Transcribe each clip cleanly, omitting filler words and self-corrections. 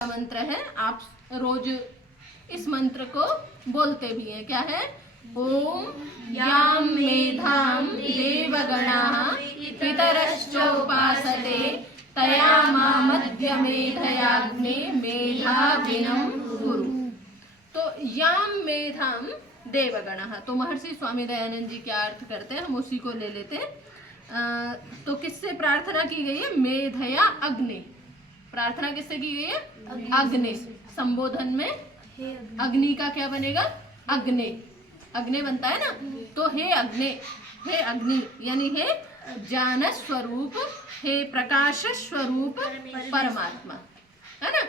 मंत्र है, आप रोज इस मंत्र को बोलते भी हैं। क्या है? ओम यां मेधां देवगणाः पितरश्चोपासते तया मध्य मेधयाग्ने मेधाविनं कुरु। तो यां मेधां देवगणाः, तो महर्षि स्वामी दयानंद जी क्या अर्थ करते हैं, हम उसी को ले लेते हैं। तो किससे प्रार्थना की गई है? मेधया अग्नि। प्रार्थना किससे की गई है? अग्नि। संबोधन में अग्नि का क्या बनेगा? अग्नि। अग्नि बनता है ना, तो हे अग्नि यानी हे ज्ञान स्वरूप, हे प्रकाश स्वरूप परमात्मा, है ना।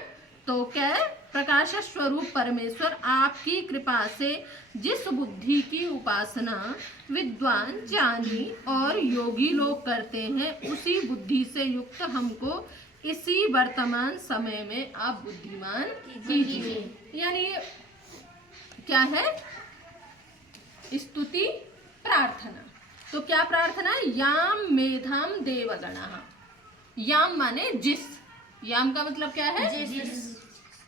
तो क्या है? प्रकाश स्वरूप परमेश्वर, आपकी कृपा से जिस बुद्धि की उपासना विद्वान, ज्ञानी और योगी लोग करते हैं, उसी बुद्धि से युक्त हमको इसी वर्तमान समय में आप बुद्धिमान कीजिए। यानी क्या है? स्तुति प्रार्थना। तो क्या प्रार्थना है? याम मेधाम देवगणाः। याम माने जिस, याम का मतलब क्या है? जिस।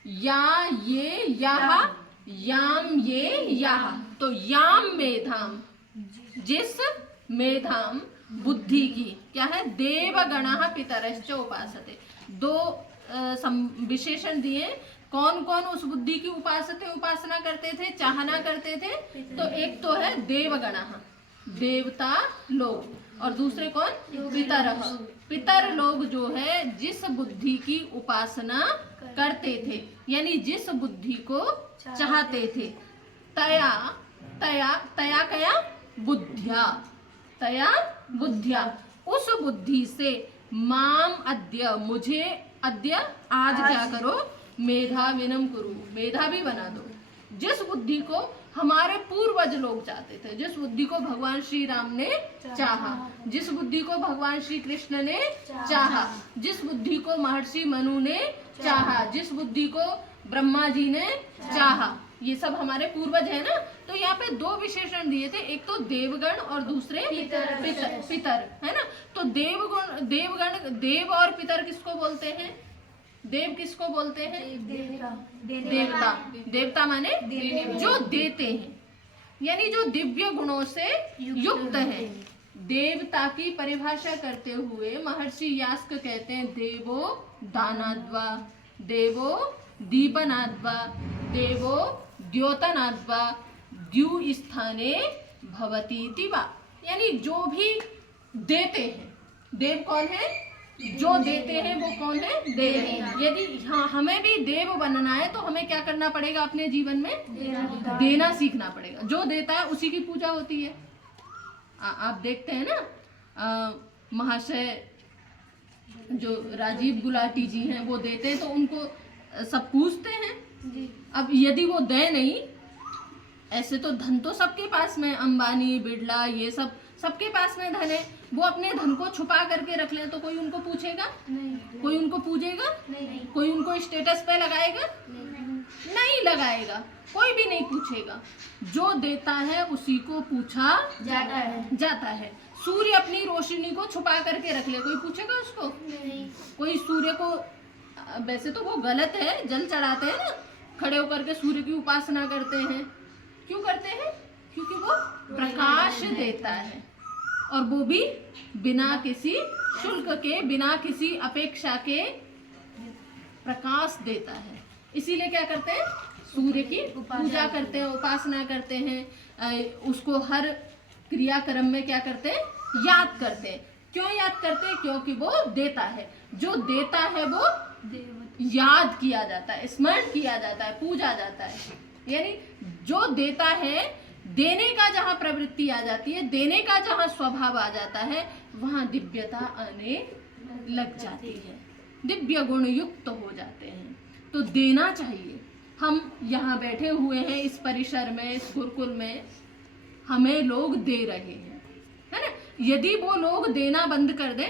या ये यह, याम ये यह, तो याम मेधाम, जिस मेधाम बुद्धि की, क्या है? देवगणाः पितरश्च उपासते। दो विशेषण दिए। कौन कौन उस बुद्धि की उपासना करते थे, चाहना करते थे? तो एक तो है देवगणाः, देवता लोग, और दूसरे कौन? पितरः। पितर लोग जो है जिस बुद्धि की उपासना करते थे, यानी जिस बुद्धि को चाहते थे, तया तया तया कया बुद्धिया, तया बुद्धिया, उस बुद्धि से माम अद्य, मुझे अद्य आज क्या करो? मेधाविनं कुरु, मेधावी बना दो। जिस बुद्धि को हमारे पूर्वज लोग चाहते थे, जिस बुद्धि को भगवान श्री राम ने चाहा, जिस बुद्धि को भगवान श्री कृष्ण ने चाहा, जिस बुद्धि को महर्षि मनु ने चाहा, जिस बुद्धि को ब्रह्मा जी ने चाहा, ये सब हमारे पूर्वज है ना। तो यहाँ पे दो विशेषण दिए थे, एक तो देवगण और दूसरे पितर, है ना। तो देवगण, देव और पितर किसको बोलते हैं? देव किसको बोलते हैं? देवता। देवता माने जो देते हैं, यानी जो दिव्य गुणों से युक्त है। देवता की परिभाषा करते हुए महर्षि यास्क कहते हैं, देवो दानाद्वा, देवो दीपनाद्वा, देवो द्योतनाद्वा द्यू स्थाने भवतीति वा। यानी जो भी देते हैं, देव कौन है? जो देते हैं वो कौन है? देव। यदि हमें भी देव बनना है तो हमें क्या करना पड़ेगा? अपने जीवन में देना सीखना पड़ेगा। जो देता है उसी की पूजा होती है। आप देखते हैं ना, महाशय जो राजीव गुलाटी जी हैं, वो देते हैं तो उनको सब पूछते हैं। अब यदि वो दे नहीं, ऐसे तो धन तो सबके पास में, अंबानी, बिड़ला, ये सब सबके पास में धन है, वो अपने धन को छुपा करके रख लें तो कोई उनको पूछेगा? नहीं। कोई उनको पूजेगा? नहीं। कोई उनको स्टेटस पे लगाएगा? नहीं लगाएगा, कोई भी नहीं पूछेगा। जो देता है उसी को पूछा जाता है। सूर्य अपनी रोशनी को छुपा करके रख ले, कोई पूछेगा उसको? नहीं। कोई सूर्य को, वैसे तो वो गलत है, जल चढ़ाते हैं ना, खड़े होकर के सूर्य की उपासना करते हैं। क्यों करते हैं? क्योंकि वो प्रकाश देता है, और वो भी बिना किसी शुल्क के, बिना किसी अपेक्षा के प्रकाश देता है। इसीलिए क्या करते हैं? सूर्य की पूजा करते हैं, उपासना करते हैं, उसको हर क्रियाक्रम में क्या करते हैं? याद करते हैं। क्यों याद करते हैं? क्योंकि वो देता है। जो देता है वो याद किया जाता है, स्मरण किया जाता है, पूजा जाता है। यानी जो देता है, देने का जहाँ प्रवृत्ति आ जाती है, देने का जहाँ स्वभाव आ जाता है, वहाँ दिव्यता आने लग जाती है, दिव्य गुण युक्त हो जाते हैं। तो देना चाहिए। हम यहाँ बैठे हुए हैं इस परिसर में, इस गुरुकुल में, हमें लोग दे रहे हैं, है ना। यदि वो लोग देना बंद कर दें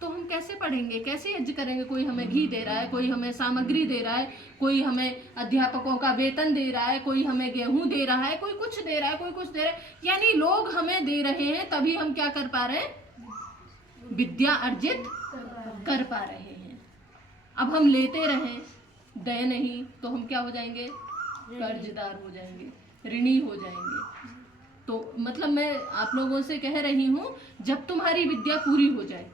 तो हम कैसे पढ़ेंगे, कैसे यज्ञ करेंगे? कोई हमें घी दे रहा है, कोई हमें सामग्री दे रहा है, कोई हमें अध्यापकों का वेतन दे रहा है, कोई हमें गेहूं दे रहा है, कोई कुछ दे रहा है, कोई कुछ दे रहा है। यानी लोग हमें दे रहे हैं, तभी हम क्या कर पा रहे हैं? विद्या अर्जित कर पा रहे हैं। अब हम लेते रहें दे नहीं तो हम क्या हो जाएंगे, कर्जदार हो जाएंगे, ऋणी हो जाएंगे। तो मतलब मैं आप लोगों से कह रही हूँ, जब तुम्हारी विद्या पूरी हो जाए,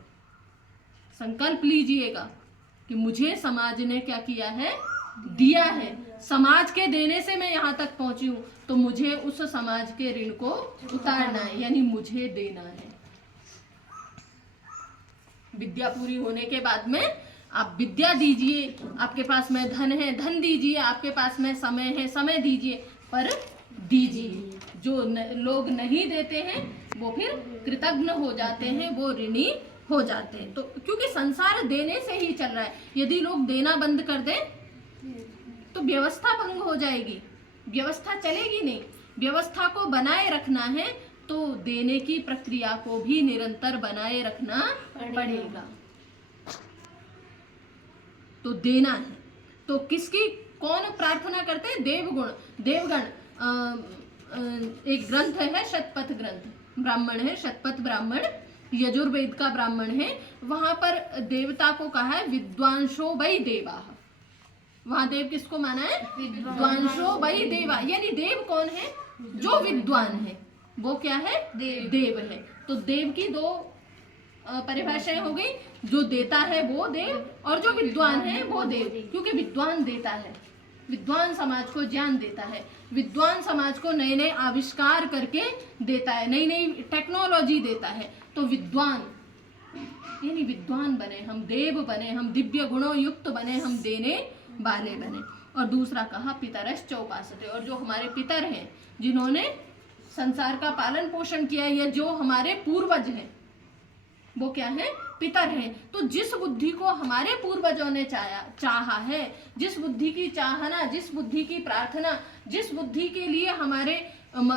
संकल्प लीजिएगा कि मुझे समाज ने क्या किया है, दिया है, समाज के देने से मैं यहाँ तक पहुंची हूँ, तो मुझे उस समाज के ऋण को उतारना है, यानी मुझे देना है। विद्या पूरी होने के बाद में आप विद्या दीजिए, आपके पास में धन है, धन दीजिए, आपके पास में समय है, समय दीजिए, पर दीजिए। जो लोग नहीं देते हैं वो फिर कृतज्ञ हो जाते हैं, वो ऋणी हो जाते हैं। तो क्योंकि संसार देने से ही चल रहा है, यदि लोग देना बंद कर दें तो व्यवस्था भंग हो जाएगी, व्यवस्था चलेगी नहीं। व्यवस्था को बनाए रखना है तो देने की प्रक्रिया को भी निरंतर बनाए रखना पड़ेगा। तो देना है, तो किसकी कौन प्रार्थना करते हैं, देवगुण देवगण। एक ग्रंथ है शतपथ ग्रंथ, ब्राह्मण है शतपथ ब्राह्मण, यजुर्वेद का ब्राह्मण है, वहां पर देवता को कहा है विद्वांसो वै देवा। वहां देव किसको माना है, विद्वांसो वै देवा, यानी देव कौन है, जो विद्वान है वो क्या है, देव है। तो देव की दो परिभाषाएं हो गई, जो देता है वो देव और जो विद्वान है वो देव। क्योंकि विद्वान देता है, विद्वान समाज को ज्ञान देता है, विद्वान समाज को नए नए आविष्कार करके देता है, नई नई टेक्नोलॉजी देता है। तो विद्वान यानी विद्वान बने हम, देव बने हम, दिव्य गुणों युक्त बने हम, देने वाले बने। और दूसरा कहा पितरश्च उपासते, और जो हमारे पितर हैं, जिन्होंने संसार का पालन पोषण किया, या जो हमारे पूर्वज हैं, वो क्या है, पितर हैं। तो जिस बुद्धि को हमारे पूर्वजों ने चाहा है, जिस बुद्धि की चाहना, जिस बुद्धि की प्रार्थना, जिस बुद्धि के लिए हमारे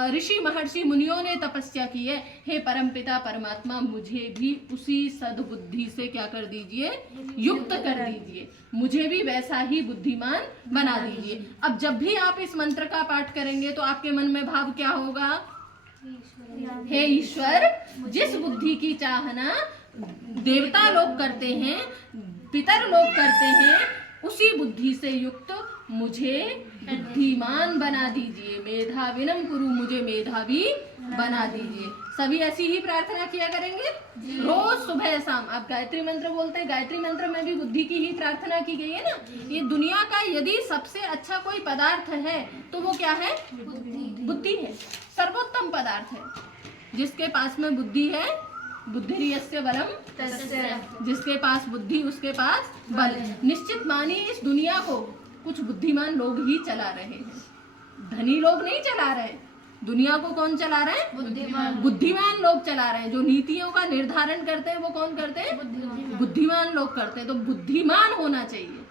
ऋषि महर्षि मुनियों ने तपस्या की है, हे परमपिता परमात्मा मुझे भी उसी सद्बुद्धि से क्या कर दीजिए, युक्त कर दीजिए, मुझे भी वैसा ही बुद्धिमान बना दीजिए। अब जब भी आप इस मंत्र का पाठ करेंगे तो आपके मन में भाव क्या होगा, हे ईश्वर, जिस बुद्धि की चाहना देवता लोग करते हैं, पितर लोग करते हैं, उसी बुद्धि से युक्त मुझे बुद्धिमान बना दीजिए, मेधाविनम कुरु, मुझे मेधावी बना दीजिए। सभी ऐसी ही प्रार्थना किया करेंगे रोज सुबह शाम। आप गायत्री मंत्र बोलते हैं, गायत्री मंत्र में भी बुद्धि की ही प्रार्थना की गई है ना। ये दुनिया का यदि सबसे अच्छा कोई पदार्थ है तो वो क्या है, बुद्धि है, सर्वोत्तम पदार्थ है। जिसके पास में बुद्धि है, बुद्धिर्यस्य बलम तस्य, जिसके पास बुद्धि उसके पास बल। निश्चित मानिए इस दुनिया को कुछ बुद्धिमान लोग ही चला रहे हैं, धनी लोग नहीं चला रहे। दुनिया को कौन चला रहे हैं, बुद्धिमान लोग चला रहे हैं। जो नीतियों का निर्धारण करते हैं वो कौन करते हैं, बुद्धिमान लोग करते हैं। तो बुद्धिमान होना चाहिए।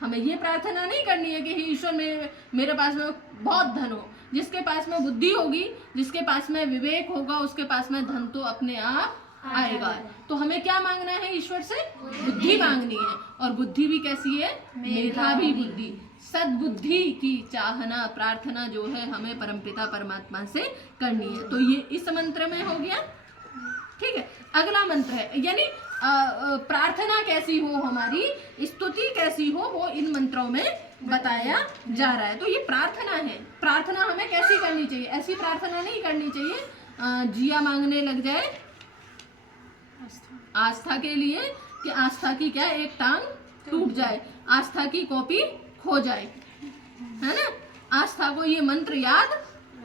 हमें ये प्रार्थना नहीं करनी है कि ईश्वर मेरे पास में बहुत धन हो। जिसके पास में बुद्धि होगी, जिसके पास में विवेक होगा, उसके पास में धन तो अपने आप आएगा। तो हमें क्या मांगना है ईश्वर से, बुद्धि मांगनी है। और बुद्धि भी कैसी है, मेधावी बुद्धि, सद्बुद्धि की चाहना, प्रार्थना जो है हमें परमपिता परमात्मा से करनी है। तो ये इस मंत्र में हो गया, ठीक है। अगला मंत्र है, यानी प्रार्थना कैसी हो, हमारी स्तुति कैसी हो, वो इन मंत्रों में बताया जा रहा है। तो ये प्रार्थना है। प्रार्थना हमें कैसी करनी चाहिए, ऐसी प्रार्थना नहीं करनी चाहिए जिया मांगने लग जाए आस्था के लिए, कि आस्था की क्या एक टांग टूट जाए, आस्था की कॉपी खो जाए, है ना, आस्था को ये मंत्र याद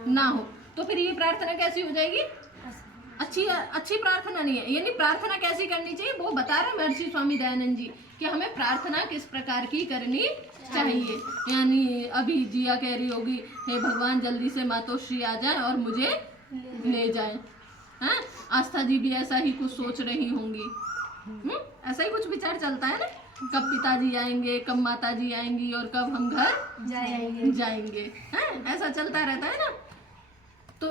ना हो, तो फिर ये प्रार्थना कैसी हो जाएगी, अच्छी प्रार्थना नहीं है। यानी प्रार्थना कैसी करनी चाहिए वो बता रहे महर्षि स्वामी दयानंद जी, कि हमें प्रार्थना किस प्रकार की करनी चाहिए। यानी अभी जिया कह रही होगी, हे भगवान जल्दी से मातोश्री आ जाए और मुझे ले जाए। हाँ, आस्था जी भी ऐसा ही कुछ सोच रही होंगी, ऐसा ही कुछ विचार चलता है ना, कब पिताजी आएंगे, कब माताजी आएंगी और कब हम घर जाएंगे। हाँ, ऐसा चलता रहता है ना। तो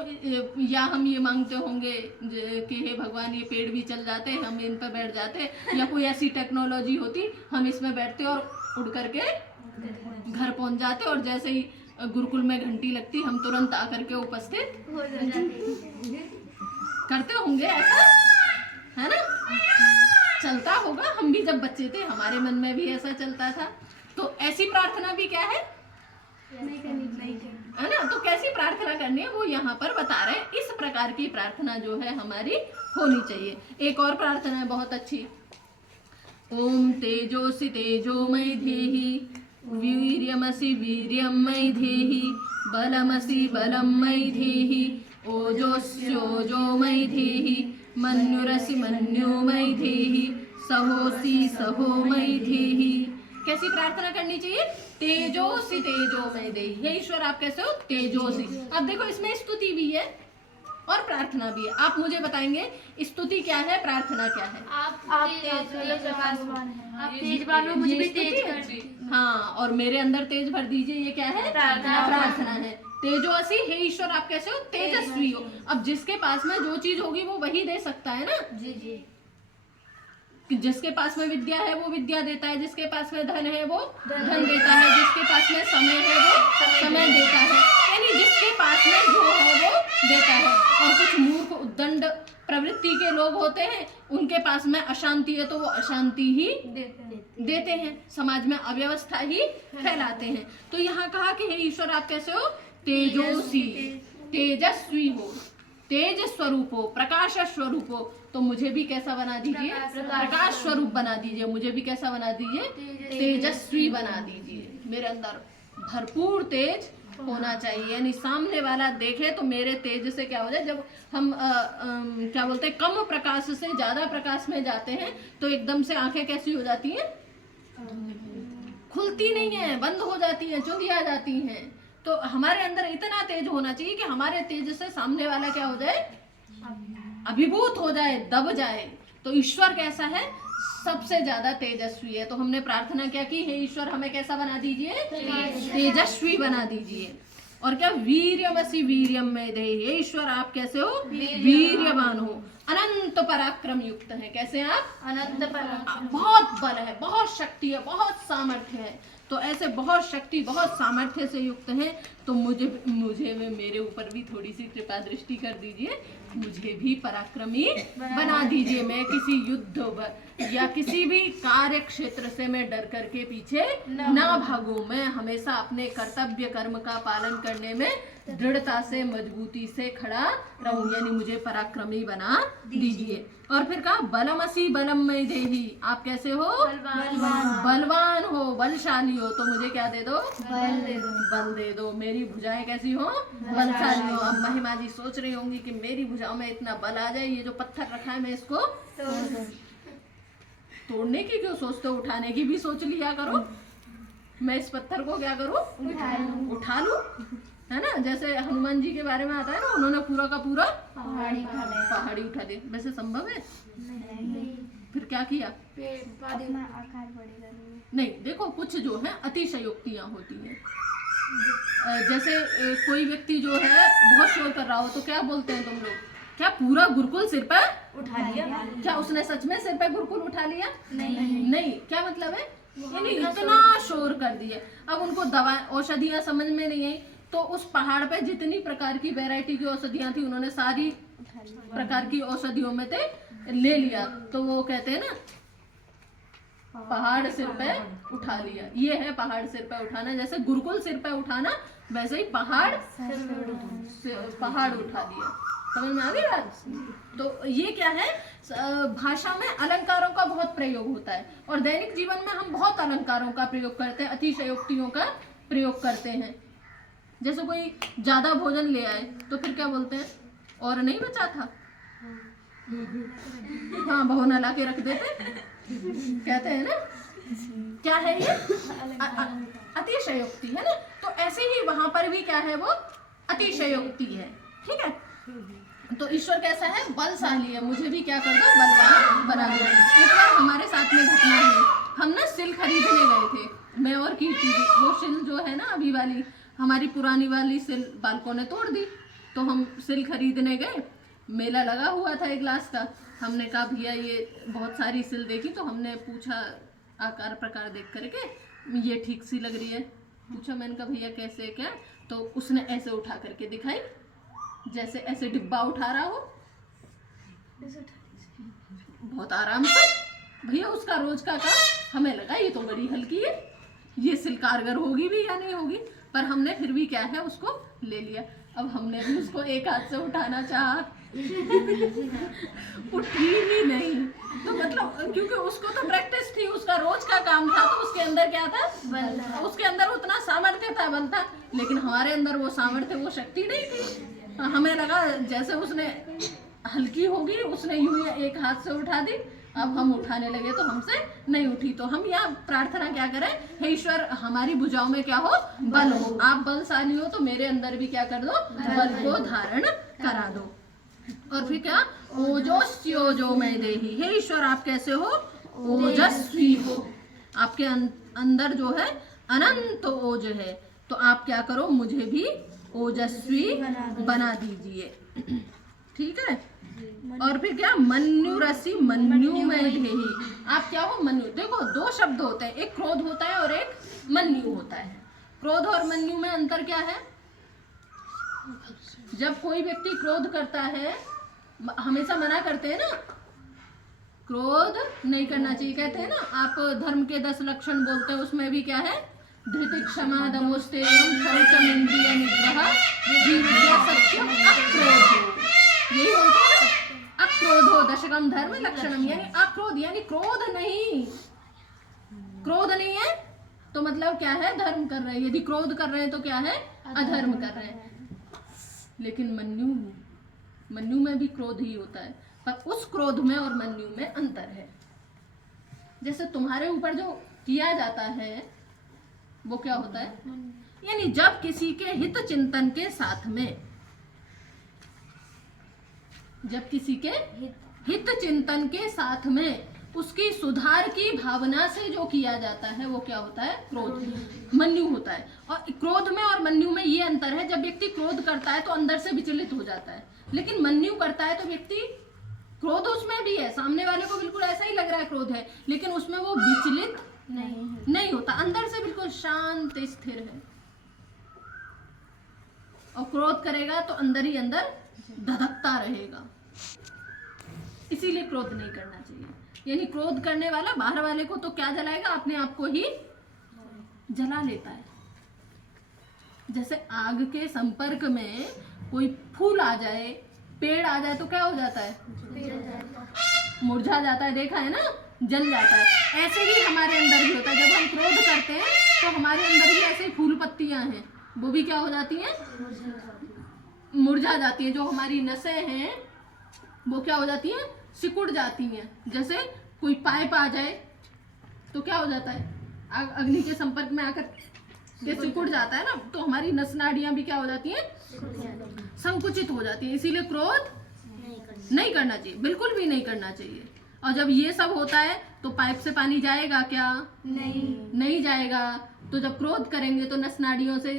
या हम ये मांगते होंगे कि हे भगवान ये पेड़ भी चल जाते, हम इन पर बैठ जाते, या कोई ऐसी टेक्नोलॉजी होती हम इसमें बैठते और उड़ करके घर पहुंच जाते, और जैसे ही गुरुकुल में घंटी लगती हम तुरंत आकर के उपस्थित हो जाते। करते होंगे ऐसा, है ना। चलता होगा, हम भी जब बच्चे थे हमारे मन में भी ऐसा चलता था। तो ऐसी प्रार्थना भी क्या है ना, तो कैसी प्रार्थना करनी है वो यहाँ पर बता रहे हैं। इस प्रकार की प्रार्थना जो है हमारी होनी चाहिए। एक और प्रार्थना है बहुत अच्छी, ओम तेजोसि तेजोमयि धेहि, वीर्यमसि वीर्यमयि धेहि, बलमसि बलमयि धेहि, ओजोस्योजोमयि धेहि, मन्युरसि मन्युमयि धेहि, सहोसि सहोमयि धेहि। कैसी प्रार्थना करनी चाहिए? तेजोसि तेजोमयि धेहि। हे ईश्वर आप कैसे हो? तेजोसि। अब देखो इसमें स्तुति भी है और प्रार्थना भी है। आप मुझे बताएंगे स्तुति क्या है, प्रार्थना क्या है? आप तेजवान हो, मुझे भी तेज कर दीजिए। हाँ, और मेरे अंदर तेज भर दीजिए, ये क्या है? प्रार्थना है। तेजस्वी, हे ईश्वर आप कैसे हो? तेजस्वी हो। अब जिसके पास में जो चीज होगी वो वही दे सकता है ना। जी जी। जिसके पास में विद्या है वो विद्या देता है, जिसके पास में धन है वो धन देता है, जिसके पास में समय है वो समय देता है, यानी जिसके पास में जो है वो देता है। और कुछ मूर्ख उद्दंड प्रवृत्ति के लोग होते हैं, उनके पास में अशांति है तो वो अशांति ही देते हैं, समाज में अव्यवस्था ही फैलाते हैं। तो यहाँ कहा कि हे ईश्वर आप कैसे हो? तेजोसी, तेजस्वी हो, तेज स्वरूप हो, प्रकाश स्वरूप हो। तो मुझे भी कैसा बना दीजिए? प्रकाश स्वरूप बना दीजिए। मुझे भी कैसा बना दीजिए? तेजस्वी बना दीजिए। मेरे अंदर भरपूर तेज होना चाहिए, यानी सामने वाला देखे तो मेरे तेज से क्या हो जाए। जब हम क्या बोलते हैं, कम प्रकाश से ज्यादा प्रकाश में जाते हैं तो एकदम से आंखें कैसी हो जाती हैं? खुलती नहीं है, बंद हो जाती हैं, चुंधिया जाती हैं। तो हमारे अंदर इतना तेज होना चाहिए कि हमारे तेज से सामने वाला क्या हो जाए? अभिभूत हो जाए, दब जाए। तो ईश्वर कैसा है? सबसे ज्यादा तेजस्वी है। तो हमने प्रार्थना क्या की? हे ईश्वर हमें कैसा बना दीजिए? तेजस्वी बना दीजिए। और क्या? वीर्यमसि वीर्यमयि धेहि। हे ईश्वर आप कैसे हो? वीर्यवान हो, अनंत पराक्रम युक्त है। कैसे आप? अनंत पराक्रम। बहुत बल है, बहुत शक्ति है, बहुत सामर्थ्य है। तो ऐसे बहुत शक्ति बहुत सामर्थ्य से युक्त हैं। तो मुझे मेरे ऊपर भी थोड़ी सी कृपा दृष्टि कर दीजिए, मुझे भी पराक्रमी बना दीजिए। मैं किसी युद्ध या किसी भी कार्य क्षेत्र से मैं डर करके पीछे ना भागूं। मैं हमेशा अपने कर्तव्य कर्म का पालन करने में दृढ़ता से मजबूती से खड़ा रहूं, यानी मुझे पराक्रमी बना दीजिए। और फिर कहा बलमसि बलमयि धेहि। आप कैसे हो? बलवान हो, बलशाली हो। तो मुझे क्या दे दो? बल दे दो। मेरी भुजाएं कैसी हो? बलशाली हो। अब महिमा जी सोच रही होंगी कि मेरी भुजाओं में इतना बल आ जाए, ये जो पत्थर रखा है मैं इसको तोड़ने की क्यों सोचते हो? उठाने की भी सोच लिया करो। मैं इस पत्थर को क्या करूं? उठा लूं, है ना। जैसे हनुमान जी के बारे में आता है ना, उन्होंने पूरा का पूरा पहाड़ी उठा दी। वैसे संभव है? फिर क्या किया? आकार बढ़ेगा नहीं, देखो कुछ जो है अतिशयोक्तियां होती हैं। जैसे कोई व्यक्ति जो है बहुत शोर कर रहा हो तो क्या बोलते हैं तुम लोग? क्या पूरा गुरुकुल सिर पर उठा लिया? क्या उसने सच में सिर पर गुरुकुल उठा लिया? नहीं। क्या मतलब है? यानी इतना शोर कर दिया। अब उनको दवा औषधियां समझ में नहीं आई, तो उस पहाड़ पे जितनी प्रकार की वैरायटी की औषधियां थी उन्होंने सारी प्रकार की औषधियों में से ले लिया। तो वो कहते हैं ना, पहाड़ सिर पे उठा लिया। ये है पहाड़ सिर पे उठाना। जैसे गुरुकुल सिर पे उठाना, वैसे ही पहाड़ उठा दिया। समझ में आ गई बात? तो ये क्या है? भाषा में अलंकारों का बहुत प्रयोग होता है, और दैनिक जीवन में हम बहुत अलंकारों का प्रयोग करते हैं, अतिशयोक्तियों का प्रयोग करते हैं। जैसे कोई ज्यादा भोजन ले आए तो फिर क्या बोलते हैं? और नहीं बचा था? हाँ, भगोना ला के रख देते, कहते हैं ना। क्या है ये? अतिशयोक्ति है ना। तो ऐसे ही वहां पर भी क्या है? वो अतिशयोक्ति है। ठीक है। तो ईश्वर कैसा है? बलशाली है। मुझे भी क्या कर दो? बलवान बना दो। एक बार हमारे साथ में घटना हुई, हम ना सिल खरीदने गए थे, मैं और कीर्ति जी। वो सिल जो है ना अभी वाली, हमारी पुरानी वाली सिल बालकों ने तोड़ दी। तो हम सिल खरीदने गए, मेला लगा हुआ था एक ग्लास का। हमने कहा भैया ये बहुत सारी सिल देखी, तो हमने पूछा आकार प्रकार देख करके, ये ठीक सी लग रही है। पूछा, मैंने कहा भैया कैसे क्या? तो उसने ऐसे उठा करके दिखाई, जैसे ऐसे डिब्बा उठा रहा हो, बहुत आराम से। भैया उसका रोज का काम, हमें लगा ये तो बड़ी हल्की है, ये सिल कारगर होगी भी या नहीं होगी, पर हमने फिर भी क्या है उसको ले लिया। अब हमने भी उसको एक हाथ से उठाना चाहा, उठी ही नहीं। तो मतलब क्योंकि उसको तो प्रैक्टिस थी, उसका रोज का काम था, तो उसके अंदर क्या था, उसके अंदर उतना सामर्थ्य था, बल था, लेकिन हमारे अंदर वो सामर्थ्य, वो शक्ति नहीं थी। हमें लगा जैसे उसने हल्की होगी, उसने यूं एक हाथ से उठा दी, अब हम उठाने लगे तो हमसे नहीं उठी। तो हम यहाँ प्रार्थना क्या करें, हे ईश्वर हमारी भुजाओं में क्या हो, बल हो, आप बलशाली हो तो मेरे अंदर भी क्या कर दो, बल को धारण करा दो। और फिर क्या, ओजस्यो जो मैं देही, हे ईश्वर आप कैसे हो, ओजस्वी हो, आपके अंदर जो है अनंत ओज है, तो आप क्या करो मुझे भी ओजस्वी बना दीजिए। ठीक है। और फिर क्या, मन्यु रसी मन्यु में ढेही, आप क्या हो, मन्यु। देखो दो शब्द होते हैं, एक क्रोध होता है और एक मन्यु होता है। क्रोध और मन्यु में अंतर क्या है, जब कोई व्यक्ति क्रोध करता है, हमेशा मना करते हैं ना, क्रोध नहीं करना चाहिए, कहते हैं ना, आप धर्म के 10 लक्षण बोलते हैं, उसमें भी क्या है, धृति क्षमा दमोस्तेयम शौचम इंद्रिय निग्रह वीर्य सत्यम अक्रोध, यही बोलते हैं ना, अक्रोधो दशकम धर्म लक्षणम, यानी अक्रोध, यानी क्रोध नहीं, क्रोध नहीं है तो मतलब क्या है, धर्म कर रहे हैं, यदि क्रोध कर रहे हैं तो क्या है, अधर्म कर रहे हैं। लेकिन मन्यु में भी क्रोध ही होता है, पर उस क्रोध में और मन्यु में अंतर है। जैसे तुम्हारे ऊपर जो किया जाता है वो क्या होता है, यानी जब किसी के हित चिंतन के साथ में, जब किसी के हित चिंतन के साथ में उसकी सुधार की भावना से जो किया जाता है वो क्या होता है, क्रोध, मन्यु होता है। और क्रोध में और मन्यु में ये अंतर है, जब व्यक्ति क्रोध करता है तो अंदर से विचलित हो जाता है, लेकिन मन्यु करता है तो व्यक्ति, क्रोध उसमें भी है, सामने वाले को बिल्कुल ऐसा ही लग रहा है क्रोध है, लेकिन उसमें वो विचलित नहीं होता, अंदर से बिल्कुल शांत स्थिर है। और क्रोध करेगा तो अंदर ही अंदर धधकता रहेगा, इसीलिए क्रोध नहीं करना चाहिए। यानी क्रोध करने वाला बाहर वाले को तो क्या जलाएगा, अपने आप को ही जला लेता है। जैसे आग के संपर्क में कोई फूल आ जाए, पेड़ आ जाए तो क्या हो जाता है, मुरझा जाता है, देखा है ना, जल जाता है। ऐसे ही हमारे अंदर भी होता है, जब हम क्रोध करते हैं तो हमारे अंदर भी ऐसे फूल पत्तियां हैं, वो भी क्या हो जाती हैं, मुरझा जाती हैं। जो हमारी नसें हैं वो क्या हो जाती हैं, सिकुड़ जाती हैं। जैसे कोई पाइप आ जाए तो क्या हो जाता है, अग्नि के संपर्क में आकर के सिकुड़ जाता है ना, तो हमारी नस नाड़ियां भी क्या हो जाती हैं, संकुचित हो जाती हैं। इसीलिए क्रोध नहीं करना चाहिए, बिल्कुल भी नहीं करना चाहिए। और जब ये सब होता है तो पाइप से पानी जाएगा क्या, नहीं जाएगा। तो जब क्रोध करेंगे तो नस नाड़ियों से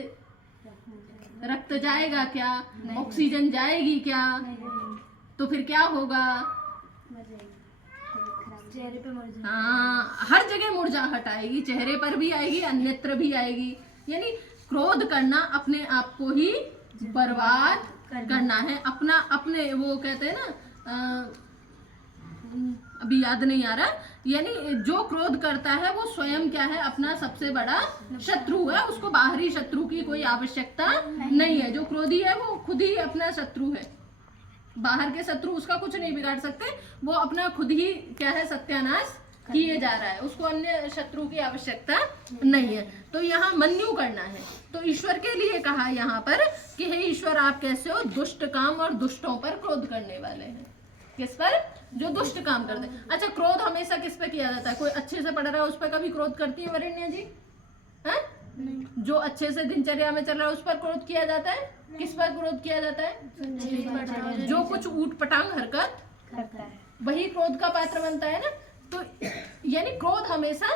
रक्त जाएगा क्या, ऑक्सीजन जाएगी क्या, तो फिर क्या होगा, चेहरे पे मुरझाहट, हाँ, हर जगह मुरझाहट आएगी, चेहरे पर भी आएगी, अन्यत्र भी आएगी। यानी क्रोध करना अपने आप को ही बर्बाद करना है, अपना, अपने, वो कहते हैं ना, अभी याद नहीं आ रहा, यानी जो क्रोध करता है वो स्वयं क्या है, अपना सबसे बड़ा शत्रु है, उसको बाहरी शत्रु की कोई आवश्यकता नहीं है। जो क्रोधी है वो खुद ही अपना शत्रु है, बाहर के शत्रु उसका कुछ नहीं बिगाड़ सकते, वो अपना खुद ही क्या है, सत्यानाश किए जा रहा है, उसको अन्य शत्रु की आवश्यकता नहीं है। तो यहाँ मन्यु करना है। तो ईश्वर के लिए कहा यहाँ पर कि हे ईश्वर आप कैसे हो, दुष्ट काम और दुष्टों पर क्रोध करने वाले हैं। किस पर, जो दुष्ट काम करते हैं। अच्छा, क्रोध हमेशा किस पे किया जाता है, कोई अच्छे से पढ़ रहा है उस पर कभी क्रोध करती है वरिण्या जी, है? जो अच्छे से दिनचर्या में चल रहा है उस पर क्रोध किया जाता है, किस पर क्रोध किया जाता है, जो कुछ ऊट पटांग हरकत करता है वही क्रोध का पात्र बनता है ना। तो यानी क्रोध हमेशा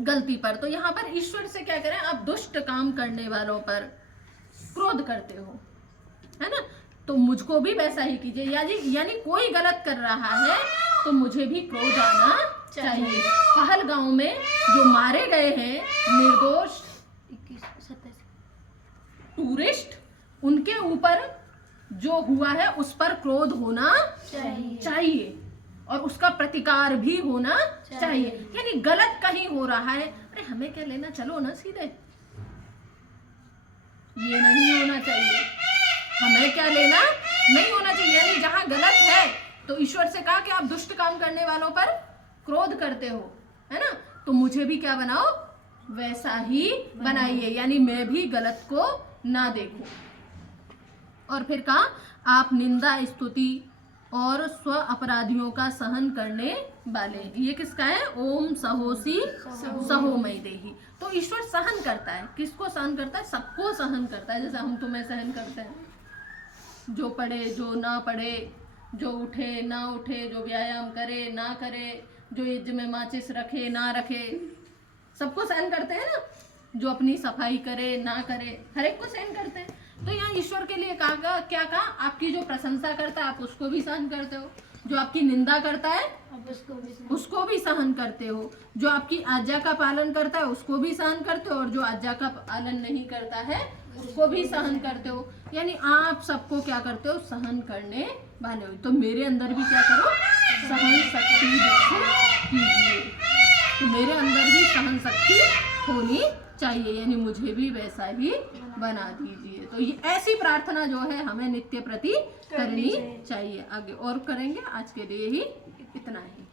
गलती पर। तो यहाँ पर ईश्वर से क्या करें, आप दुष्ट काम करने वालों पर क्रोध करते हो, है ना, तो मुझको भी वैसा ही कीजिए। यानी कोई गलत कर रहा है तो मुझे भी क्रोध आना चाहिए। पहलगांव में जो मारे गए हैं निर्दोष टूरिस्ट, उनके ऊपर जो हुआ है उस पर क्रोध होना चाहिए। और उसका प्रतिकार भी होना चाहिए। यानी गलत कहीं हो रहा है, अरे हमें क्या लेना, चलो ना सीधे, ये नहीं होना चाहिए, हमें क्या लेना, नहीं होना चाहिए। यानी जहां गलत है तो ईश्वर से कहा कि आप दुष्ट काम करने वालों पर क्रोध करते हो, है ना, तो मुझे भी क्या बनाओ, वैसा ही बनाइए, यानी मैं भी गलत को ना देखूं। और फिर कहा आप निंदा स्तुति और स्व अपराधियों का सहन करने वाले। ये किसका है, ओम सहोसी सहो मई देही। तो ईश्वर सहन करता है, किसको सहन करता है, सबको सहन करता है। जैसे हम तुम्हें सहन करते हैं, जो पढ़े जो ना पढ़े, जो उठे ना उठे, जो व्यायाम करे ना करे, जो यज्ञ में माचिस रखे ना रखे, सबको सहन करते हैं ना। जो अपनी सफाई करे ना करे, हर एक को सहन करते हैं। तो यहाँ ईश्वर के लिए कहा, क्या कहा, आपकी जो प्रशंसा करता है आप उसको भी सहन करते हो, जो आपकी निंदा करता है उसको भी सहन करते हो, जो आपकी आज्ञा का पालन करता है उसको भी सहन करते हो, और जो आज्ञा का पालन नहीं करता है उसको भी सहन करते हो। यानी आप सबको क्या करते हो, सहन करने वाले हो। तो मेरे अंदर भी क्या करो, सहन शक्ति कीजिए। तो मेरे अंदर भी सहन शक्ति होनी चाहिए, यानी मुझे भी वैसा ही बना दीजिए। तो ये ऐसी प्रार्थना जो है हमें नित्य प्रति करनी चाहिए। आगे और करेंगे, आज के लिए ही इतना ही।